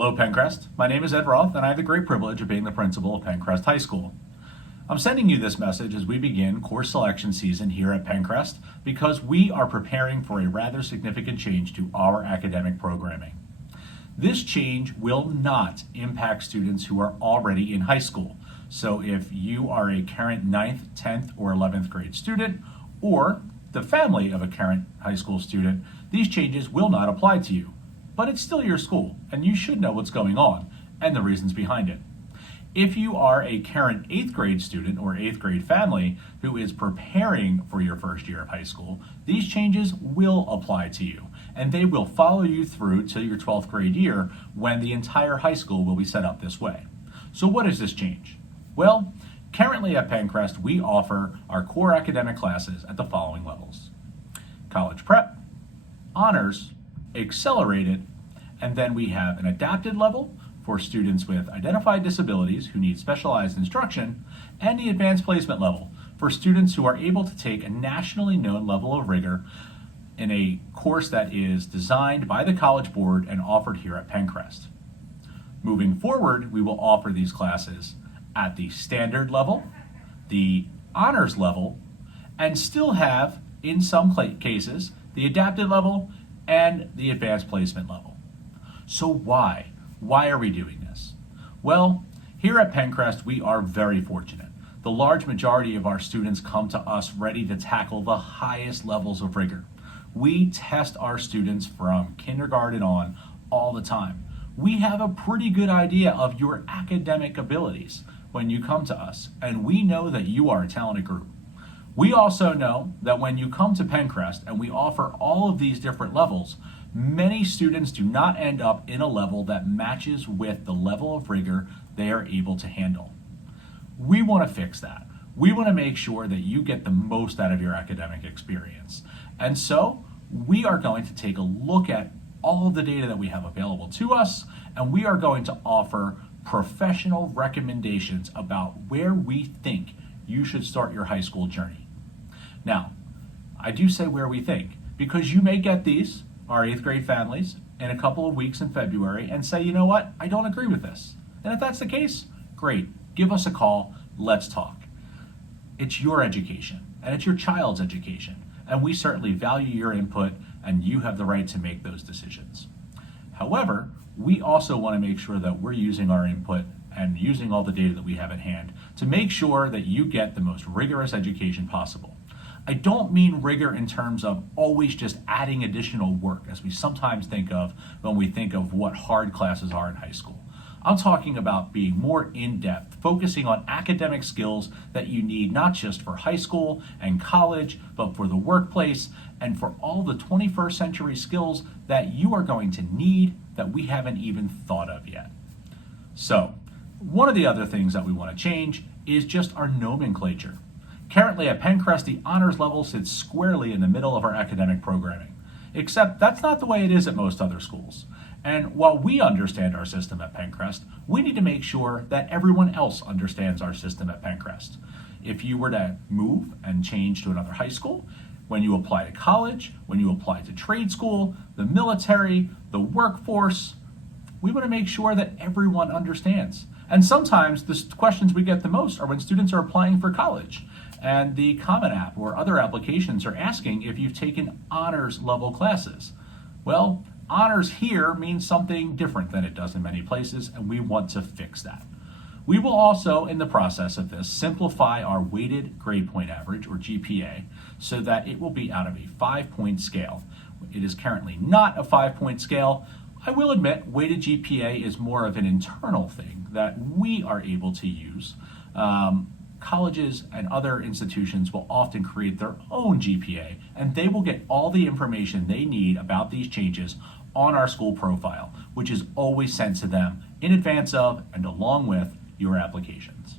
Hello, Penncrest. My name is Ed Roth, and I have the great privilege of being the principal of Penncrest High School. I'm sending you this message as we begin course selection season here at Penncrest because we are preparing for a rather significant change to our academic programming. This change will not impact students who are already in high school. So if you are a current 9th, 10th, or 11th grade student, or the family of a current high school student, these changes will not apply to you. But it's still your school, and you should know what's going on and the reasons behind it. If you are a current 8th grade student or 8th grade family who is preparing for your first year of high school, these changes will apply to you, and they will follow you through to your 12th grade year when the entire high school will be set up this way. So what is this change? Well, currently at Penncrest, we offer our core academic classes at the following levels: college prep, honors, accelerated, and then we have an adapted level for students with identified disabilities who need specialized instruction, and the advanced placement level for students who are able to take a nationally known level of rigor in a course that is designed by the College Board and offered here at Penncrest. Moving forward, we will offer these classes at the standard level, the honors level, and still have, in some cases, the adapted level and the advanced placement level. So why? Why are we doing this? Well, here at Penncrest, we are very fortunate. The large majority of our students come to us ready to tackle the highest levels of rigor. We test our students from kindergarten on all the time. We have a pretty good idea of your academic abilities when you come to us, and we know that you are a talented group. We also know that when you come to Penncrest and we offer all of these different levels, many students do not end up in a level that matches with the level of rigor they are able to handle. We want to fix that. We want to make sure that you get the most out of your academic experience. And so we are going to take a look at all of the data that we have available to us, and we are going to offer professional recommendations about where we think you should start your high school journey. Now, I do say where we think, because you may get these, our 8th grade families, in a couple of weeks in February and say, you know what, I don't agree with this. And if that's the case, great, give us a call, let's talk. It's your education, and it's your child's education, and we certainly value your input, and you have the right to make those decisions. However, we also want to make sure that we're using our input and using all the data that we have at hand to make sure that you get the most rigorous education possible. I don't mean rigor in terms of always just adding additional work, as we sometimes think of when we think of what hard classes are in high school. I'm talking about being more in-depth, focusing on academic skills that you need not just for high school and college, but for the workplace and for all the 21st century skills that you are going to need that we haven't even thought of yet. So, one of the other things that we want to change is just our nomenclature. Currently at Penncrest, the honors level sits squarely in the middle of our academic programming, except that's not the way it is at most other schools. And while we understand our system at Penncrest, we need to make sure that everyone else understands our system at Penncrest. If you were to move and change to another high school, when you apply to college, when you apply to trade school, the military, the workforce, we want to make sure that everyone understands. And sometimes the questions we get the most are when students are applying for college, and the Common App or other applications are asking if you've taken honors level classes. Well, honors here means something different than it does in many places, and we want to fix that. We will also, in the process of this, simplify our weighted grade point average, or GPA, so that it will be out of a 5-point scale. It is currently not a 5-point scale. I will admit, weighted GPA is more of an internal thing that we are able to use. Colleges and other institutions will often create their own GPA, and they will get all the information they need about these changes on our school profile, which is always sent to them in advance of and along with your applications.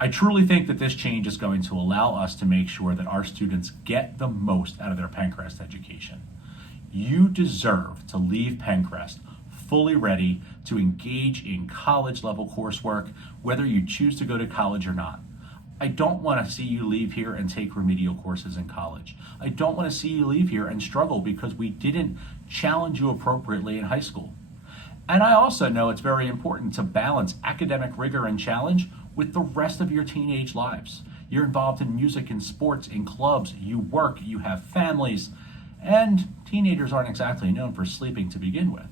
I truly think that this change is going to allow us to make sure that our students get the most out of their Penncrest education. You deserve to leave Penncrest fully ready to engage in college level coursework, whether you choose to go to college or not. I don't want to see you leave here and take remedial courses in college. I don't want to see you leave here and struggle because we didn't challenge you appropriately in high school. And I also know it's very important to balance academic rigor and challenge with the rest of your teenage lives. You're involved in music and sports, in clubs, you work, you have families, and teenagers aren't exactly known for sleeping to begin with.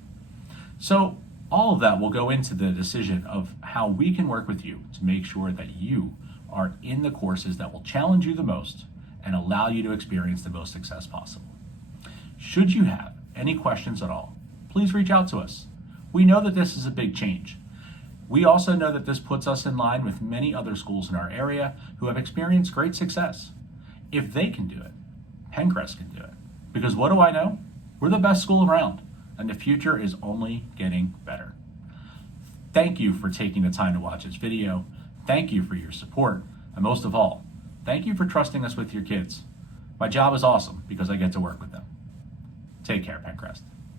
So all of that will go into the decision of how we can work with you to make sure that you are in the courses that will challenge you the most and allow you to experience the most success possible. Should you have any questions at all, please reach out to us. We know that this is a big change. We also know that this puts us in line with many other schools in our area who have experienced great success. If they can do it, Penncrest can do it. Because what do I know? We're the best school around, and the future is only getting better. Thank you for taking the time to watch this video. Thank you for your support, and most of all, thank you for trusting us with your kids. My job is awesome because I get to work with them. Take care, Penncrest.